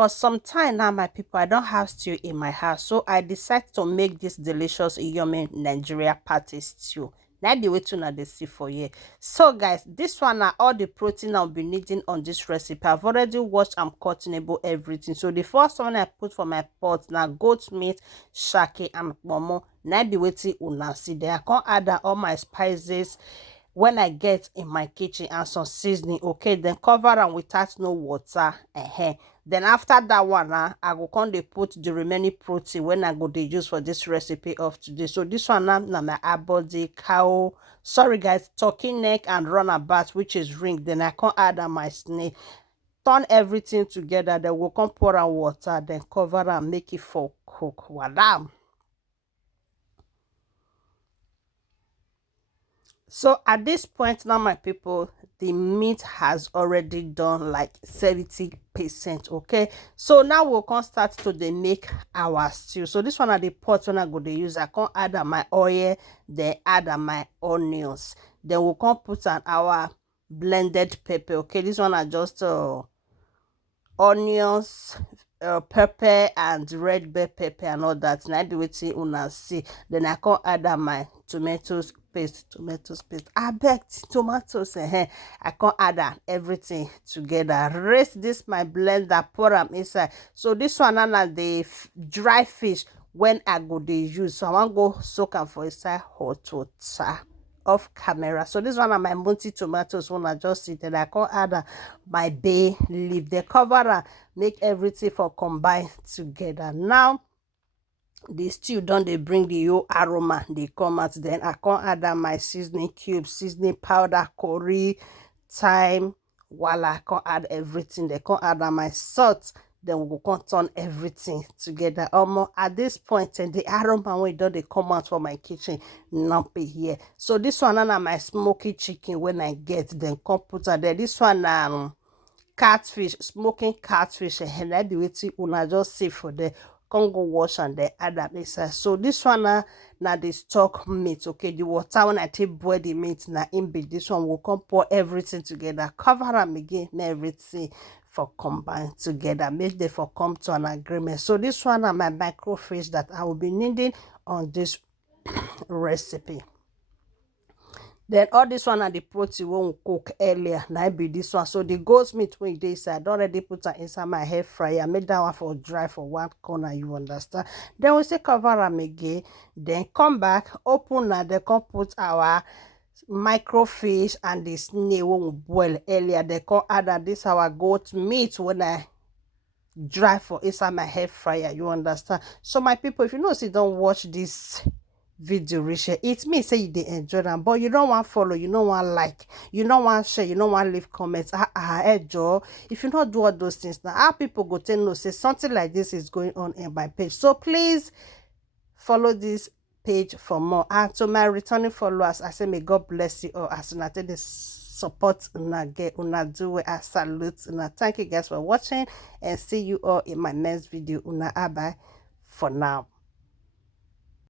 For some time now, my people, I don't have stew in my house, so I decided to make this delicious yummy Nigeria patty stew. Now be waiting at the see for you. So guys, this one are all the protein I'll be needing on this recipe. I've already washed and cutting everything. So the first one I put for my pot now goat meat, shake and momo. Now be waiting una see there. I can add all my spices when I get in my kitchen and some seasoning. Okay, then cover them without no water. Then after that one, I go come dey put the remaining protein when I go dey use for this recipe of today. So this one now na my body cow, sorry guys, turkey neck and runabout, which is ring. Then I can add my snake. Turn everything together. Then we'll come pour on water. Then cover and make it for cook. Voila. So at this point now, my people, the meat has already done like 70%. Okay, so now we'll come start to the make our stew. So this one are the pot when I go to use. I can add my oil, then add my onions. Then we'll come put on our blended pepper. Okay, this one are just onions, pepper and red bell pepper and all that. Now be waiting una see. Then I can add my tomatoes paste. I beg tomatoes. I can add everything together. Raise this my blender, pour them inside. So this one na the dry fish when I go dey use. So I want go soak them for inside hot water off camera. So this one are my multi tomatoes when I just see that I can add my bay leaf. The cover and make everything for combine together. Now the stew don't they bring the whole aroma they come out. Then I can add my seasoning cubes, seasoning powder, curry, thyme, while I can add everything. They can add my salt. Then we can turn everything together. Almost at this point, and the aroma when they come out from my kitchen, not be here. So this one na my smoky chicken when I get then come put her there. This one catfish, smoking catfish, and I be waiting una just see for the can go wash and then add that inside. So this one now the stock meat. Okay, the water when I take boil the meat now in be this one will come pour everything together, cover them again, make everything for combine together, make them for come to an agreement. So this one are my microfish that I will be needing on this recipe. Then all this one are the protein when we cook earlier. Now be this one. So the goat meat when they say I don't already put it inside my hair fryer. Make that one for dry for one corner, you understand. Then we say cover them again. Then come back, open now, then come put our microfish and the snail when we boil earlier. They come add this our goat meat when I dry for inside my hair fryer, you understand. So my people, if you know, see, don't watch this video reach it me say you dey enjoy them, but you don't want follow, you don't want like, you don't want share, you don't want leave comments. Joe, if you not do all those things now, how people go tell no say something like this is going on in my page. So please follow this page for more. And to my returning followers, I say may God bless you all as una take this support una get una do it. I salute una. Thank you guys for watching and see you all in my next video. Una bye for now.